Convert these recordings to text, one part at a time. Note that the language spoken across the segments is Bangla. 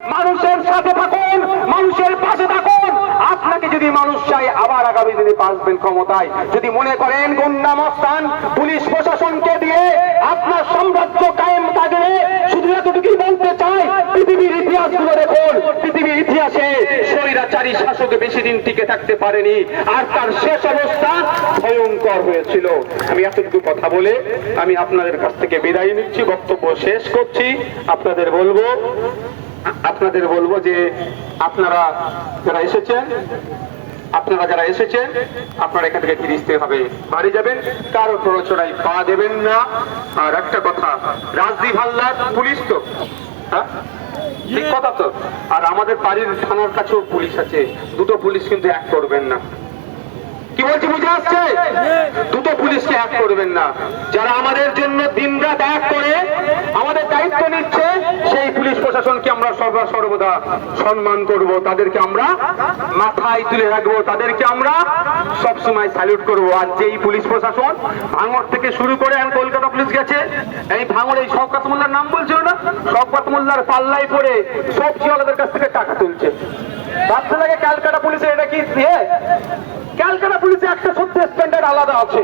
মানুষের সাথে থাকুন, মানুষের পাশে থাকুন। আপনাকে যদি মানুষ চাই আবার আগামী দিনে আসবেন ক্ষমতায়, যদি মনে করেন গুন্ডা মস্তান পুলিশ প্রশাসনকে দিয়ে আপনার সাম্রাজ্য কায়েম থাকবে, শুধু এতটুকুই বলতে চাই, পৃথিবীর ইতিহাসগুলো দেখুন, পৃথিবীর ইতিহাসে স্বৈরাচারী শাসক বেশি দিন টিকে থাকতে পারেনি, আর তার শেষ অবস্থা ভয়ঙ্কর হয়েছিল। আমি এতটুকু কথা বলে আমি আপনাদের কাছ থেকে বিদায় নিচ্ছি, বক্তব্য শেষ করছি। আপনাদের বলবো যে আপনারা যারা এসেছেন আপনারা এখান থেকে ফিরিতে হবে, বাড়ি যাবেন, কারো প্ররোচনায় পা দেবেন না। আর একটা কথা, রাজদীপ হালদার পুলিশ তো, হ্যাঁ ঠিক কথা তো, আর আমাদের বাড়ির থানার কাছেও পুলিশ আছে, দুটো পুলিশ কিন্তু এক করবেন না। কি বলছি বুঝে আসছে? দুটো পুলিশকে এক করবেন না। যারা আমাদের জন্য দিনরাত এক করে আমাদের দায়িত্ব নিচ্ছে, সেই পুলিশ প্রশাসনকে আমরা সর্বদা সম্মান করব, তাদেরকে আমরা মাথায় তুলে রাখবো, তাদেরকে আমরা সবসময় স্যালুট করব। আর যেই পুলিশ প্রশাসন ভাঙড় থেকে শুরু করে কলকাতা পুলিশ গেছে, এই ভাঙড় এই শওকত মোল্লার নাম বলছিল না, শওকত মোল্লার পাল্লায় পড়ে সবজিওয়ালাদের কাছ থেকে টাকা তুলছে। ভাবতে লাগে ক্যালকাটা পুলিশের এটা কি দিয়ে? ক্যালকাটা পুলিশে একটা সত্যি স্ট্যান্ডার্ড আলাদা আছে,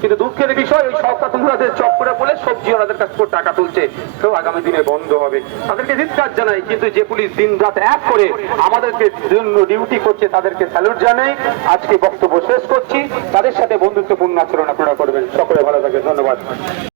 কিন্তু দুঃখের বিষয় ওই শওকত মোল্লাদের চক্করে বলে সবজিওয়ালাদের কাছ থেকে টাকা তুলছে। কেউ আগামী দিনে বন্ধ হবে, তাদেরকে ধিক্কার জানাই। কিন্তু যে পুলিশ দিন রাত এক করে আমাদেরকে জন্য ডিউটি করছে, তাদেরকে স্যালুট জানাই। আজকে বক্তব্য শেষ করছি, তাদের সাথে বন্ধুত্বপূর্ণ আচরণ আপনারা করবেন। সকলে ভালো থাকবেন, ধন্যবাদ।